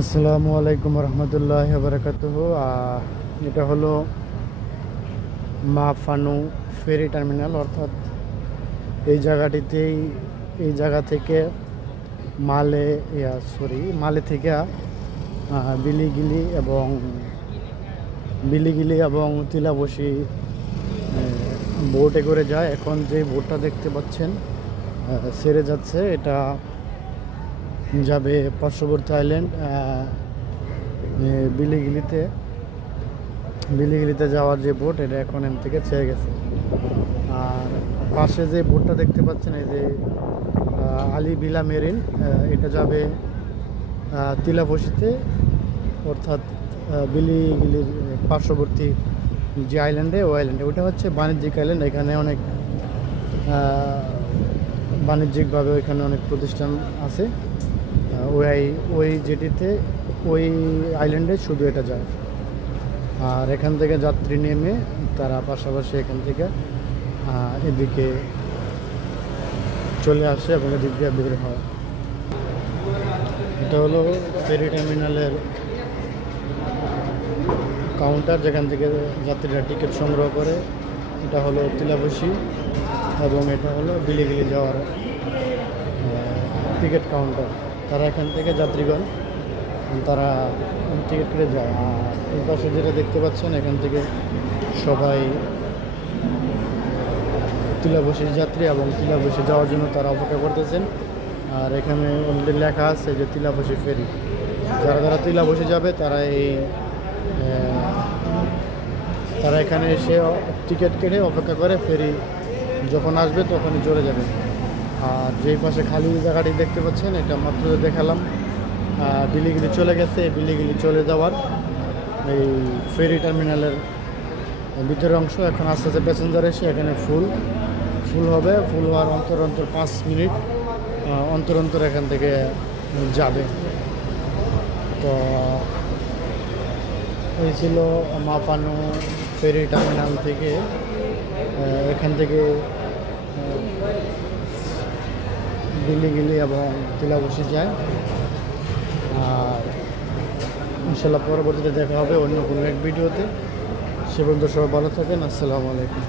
আসসালামু আলাইকুম রহমতুল্লাহ বারাকাতুহু। এটা হলো মাফানু ফেরি টার্মিনাল, অর্থাৎ এই জায়গাটিতেই এই জায়গা থেকে মালে থেকে বিলিগিলি এবং তিলাবসি বোটে করে যায়। এখন যে বোটটা দেখতে পাচ্ছেন সেরে যাচ্ছে, এটা যাবে পার্শ্ববর্তী আইল্যান্ড বিলিগিলিতে। বিলিগিলিতে যাওয়ার যে বোট, এটা এখন এখান থেকে ছেড়ে গেছে। আর পাশে যে বোটটা দেখতে পাচ্ছেন, এই যে আলী বিলা মেরিন, এটা যাবে তিলাবসিতে, অর্থাৎ বিলিগিলির পার্শ্ববর্তী যে আইল্যান্ডে, ওই আইল্যান্ডে। ওটা হচ্ছে বাণিজ্যিক আইল্যান্ড। এখানে অনেক বাণিজ্যিকভাবে এখানে অনেক প্রতিষ্ঠান আছে। ওই জেটিতে, ওই আইল্যান্ডে শুধু এটা যায়। আর এখান থেকে যাত্রী নেমে তারা পাশাপাশি এখান থেকে এদিকে চলে আসে এবং এদিক দিয়ে বের হয়। এটা হলো ফেরি টার্মিনালের কাউন্টার, যেখান থেকে যাত্রীরা টিকিট সংগ্রহ করে। এটা হলো তিলাবসি এবং এটা হলো বিলিগিলি যাওয়ার টিকিট কাউন্টার। তারা এখান থেকে যাত্রীগণ তারা টিকিট কেটে যায়। আর এই পাশে যেটা দেখতে পাচ্ছেন, এখান থেকে সবাই তিলাবসির যাত্রী এবং তিলাবসি যাওয়ার জন্য তারা অপেক্ষা করতেছেন। আর এখানে অলরেডি লেখা আছে যে তিলাবসি ফেরি। যারা যারা তিলাবসি যাবে তারা এখানে এসে টিকিট কেটে অপেক্ষা করে, ফেরি যখন আসবে তখনই চলে যাবে। আর যেই পাশে খালি জায়গাটি দেখতে পাচ্ছেন, এটা মাত্র দেখালাম বিলিগিলি চলে গেছে। এই বিলিগিলি চলে যাওয়ার এই ফেরি টার্মিনালের ভিতরের অংশ। এখন আস্তে আস্তে প্যাসেঞ্জার এসে এখানে ফুল হবে। ফুল হওয়ার অন্তর 5 মিনিট অন্তর এখান থেকে যাবে। তো এই ছিল মাফানু ফেরি টার্মিনাল থেকে, এখান থেকে বিলিগিলি এবং তিলাবসি যায়। আর ইনশাল্লাহ পরবর্তীতে দেখা হবে অন্য কোনো এক ভিডিওতে। সে পর্যন্ত সবাই ভালো থাকেন। আসসালামু আলাইকুম।